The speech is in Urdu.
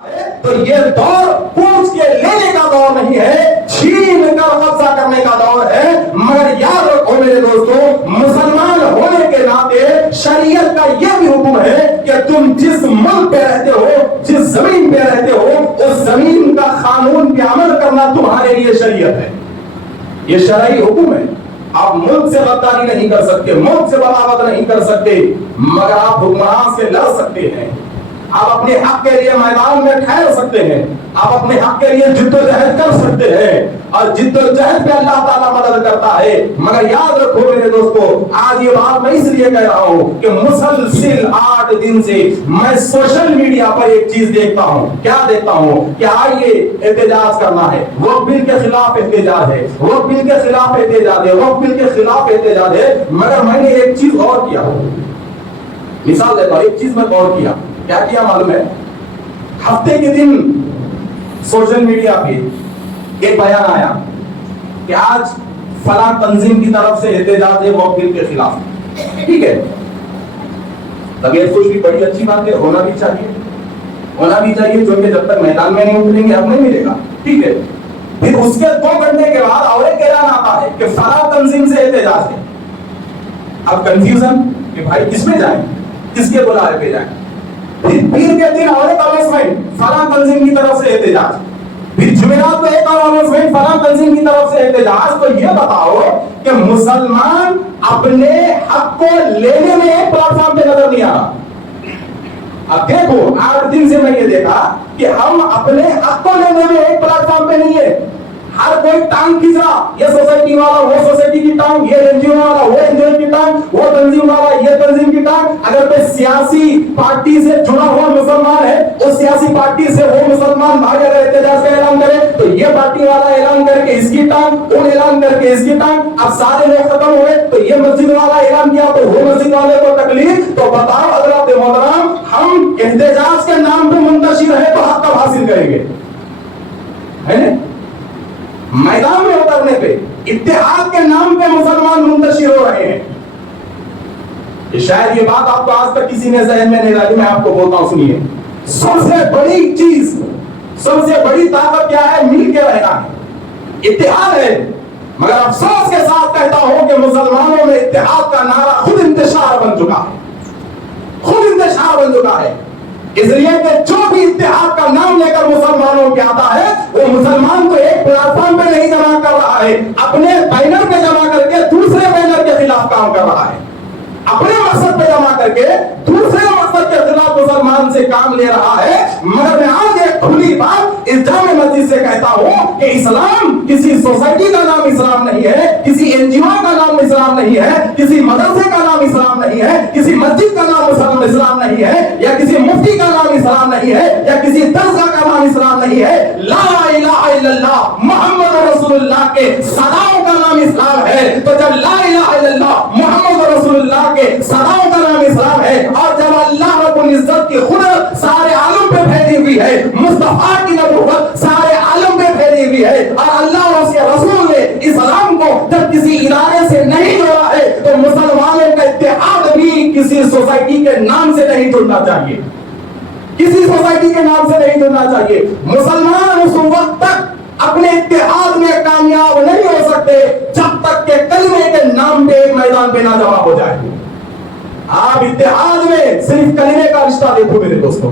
تو یہ دور پوچھ کے لینے کا دور نہیں ہے، چھین کر قبضہ کرنے کا دور ہے۔ مگر یاد رکھو میرے دوستو، مسلمان ہونے کے ناطے شریعت کا یہ بھی حکم ہے کہ تم جس ملک پہ رہتے ہو، جس زمین پہ رہتے ہو، اس زمین کا قانون پہ عمل کرنا تمہارے لیے شریعت ہے، یہ شرعی حکم ہے۔ آپ ملک سے غداری نہیں کر سکتے، ملک سے بغاوت نہیں کر سکتے، مگر آپ حکمران سے لڑ سکتے ہیں، آپ اپنے حق کے لیے میدان میں ٹھہر سکتے ہیں، آپ اپنے حق کے لیے جد و جہد کر سکتے ہیں، اور جد و جہد میں اللہ تعالیٰ مدد کرتا ہے۔ مگر یاد رکھو میرے دوستو، آج یہ بات میں اس لیے کہہ رہا ہوں کہ مسلسل 8 دن سے میں سوشل میڈیا پر ایک چیز دیکھتا ہوں۔ کیا دیکھتا ہوں؟ کہ آئیے احتجاج کرنا ہے، وقف بل کے خلاف احتجاج ہے، وقف بل کے خلاف احتجاج ہے، وقف بل کے خلاف احتجاج ہے۔ مگر میں نے ایک چیز غور کیا، مثال دیتا ہوں، ایک چیز میں غور کیا کیا معلوم ہے؟ ہفتے کے دن سوشل میڈیا پہ ایک بیان آیا کہ آج فلاں تنظیم کی طرف سے احتجاج ہے وقف بل کے خلاف، ٹھیک ہے، طبیعت خوش بھی بڑی اچھی بات ہے، ہونا بھی چاہیے، چونکہ جب تک میدان میں نہیں اتریں گے اب نہیں ملے گا، ٹھیک ہے۔ پھر اس کے 2 گھنٹے کے بعد اور ایک اعلان آتا ہے کہ فلاں تنظیم سے احتجاج ہے۔ اب کنفیوژن کہ بھائی کس میں جائیں، کس کے بلائے پہ جائیں۔ پھر پیر کے دن اور ایک اناؤنسمنٹ، فلاں تنظیم کی طرف سے احتجاج، پھر جمعرات میں ایک اور اناؤنسمنٹ، فلاں تنظیم کی طرف سے احتجاج۔ تو یہ بتاؤ کہ مسلمان اپنے حق کو لینے میں ایک پلیٹ فارم پہ نظر نہیں آ رہا۔ اب دیکھو 8 دن سے میں یہ دیکھا کہ ہم اپنے حق کو لینے میں ایک پلیٹ فارم پہ نہیں ہے، ہر کوئی ٹانگ کھینچ رہا، یہ سوسائٹی والا وہ سوسائٹی کی ٹانگ، یہ این جی او والا وہ این جی او کی ٹانگ، وہ تنظیم والا یہ تنظیم کی ٹانگ۔ اگر کوئی سیاسی پارٹی سے جڑا ہوا مسلمان ہے، اس سیاسی پارٹی سے وہ مسلمان بھائی اگر احتجاج کا اعلان کرے تو یہ پارٹی والا اعلان کر کے اس کی ٹانگ، وہ اعلان کر کے اس کی ٹانگ۔ اب سارے لوگ ختم ہوئے تو یہ مسجد والا اعلان کیا تو وہ مسجد والے کو تکلیف۔ تو بتاؤ حضرات محترم، ہم احتجاج کے نام پہ منتشر ہے تو حق کب حاصل کریں گے؟ ہے نا؟ میدان میں اترنے پہ اتحاد کے نام پہ مسلمان منتشر ہو رہے ہیں۔ شاید یہ بات آپ کو آج تک کسی نے ذہن میں نہیں لائی، میں آپ کو بولتا ہوں سنیے۔ سب سے بڑی چیز، سب سے بڑی طاقت کیا ہے؟ مل کے رہنا ہے، اتحاد ہے۔ مگر افسوس کے ساتھ کہتا ہوں کہ مسلمانوں میں اتحاد کا نعرہ خود انتشار بن چکا ہے، اس لیے کہ جو بھی اتحاد کا نام لے کر مسلمانوں کے آتا ہے وہ مسلمان کو ایک پلیٹ فارم پہ نہیں جمع کر رہا ہے، اپنے بینر پہ جمع کر کے دوسرے بینر کے خلاف کام کر رہا ہے، اپنے مقصد پہ جمع کر کے دوسرے مقصد کے خلاف مسلمان سے کام لے رہا ہے۔ مگر میں آج ایک کھلی بات اس جامع مسجد سے کہتا ہوں کہ اسلام کسی سوسائٹی کا نام اسلام نہیں ہے، کسی این جی او کا نام اسلام نہیں ہے، کسی مدرسے کا نام اسلام نہیں ہے، کسی مسجد کا نام اسلام نہیں ہے، یا کسی مفتی کا نام اسلام نہیں ہے، یا کسی درسگاہ کا نام اسلام نہیں ہے۔ لا الہ الا اللہ محمد رسول اللہ کے صداؤں کا نام اسلام ہے۔ تو جب لا الہ الا اللہ محمد رسول اللہ کے صداؤں کا نام اسلام ہے، اور جب اللہ رب العزت کی قدرت سارے عالم پہ پھیلی ہوئی ہے، مصطفیٰ کی نبوت سارے عالم پہ پھیلی ہوئی ہے، اور اللہ اور اس کے رسول نے اسلام کو جب کسی ادارے سے نہیں جوڑا ہے تو مسلمانوں کا اتحاد بھی کسی سوسائٹی کے نام سے نہیں جڑنا چاہیے، کسی سوسائٹی کے نام سے نہیں جڑنا چاہیے۔ مسلمان اس وقت تک اپنے اتحاد میں کامیاب نہیں ہو سکتے جب تک کہ کلمے کے نام پہ ایک میدان پہ نہ جمع ہو جائے۔ آپ اتحاد میں صرف کلمے کا رشتہ دیکھو میرے دوستوں،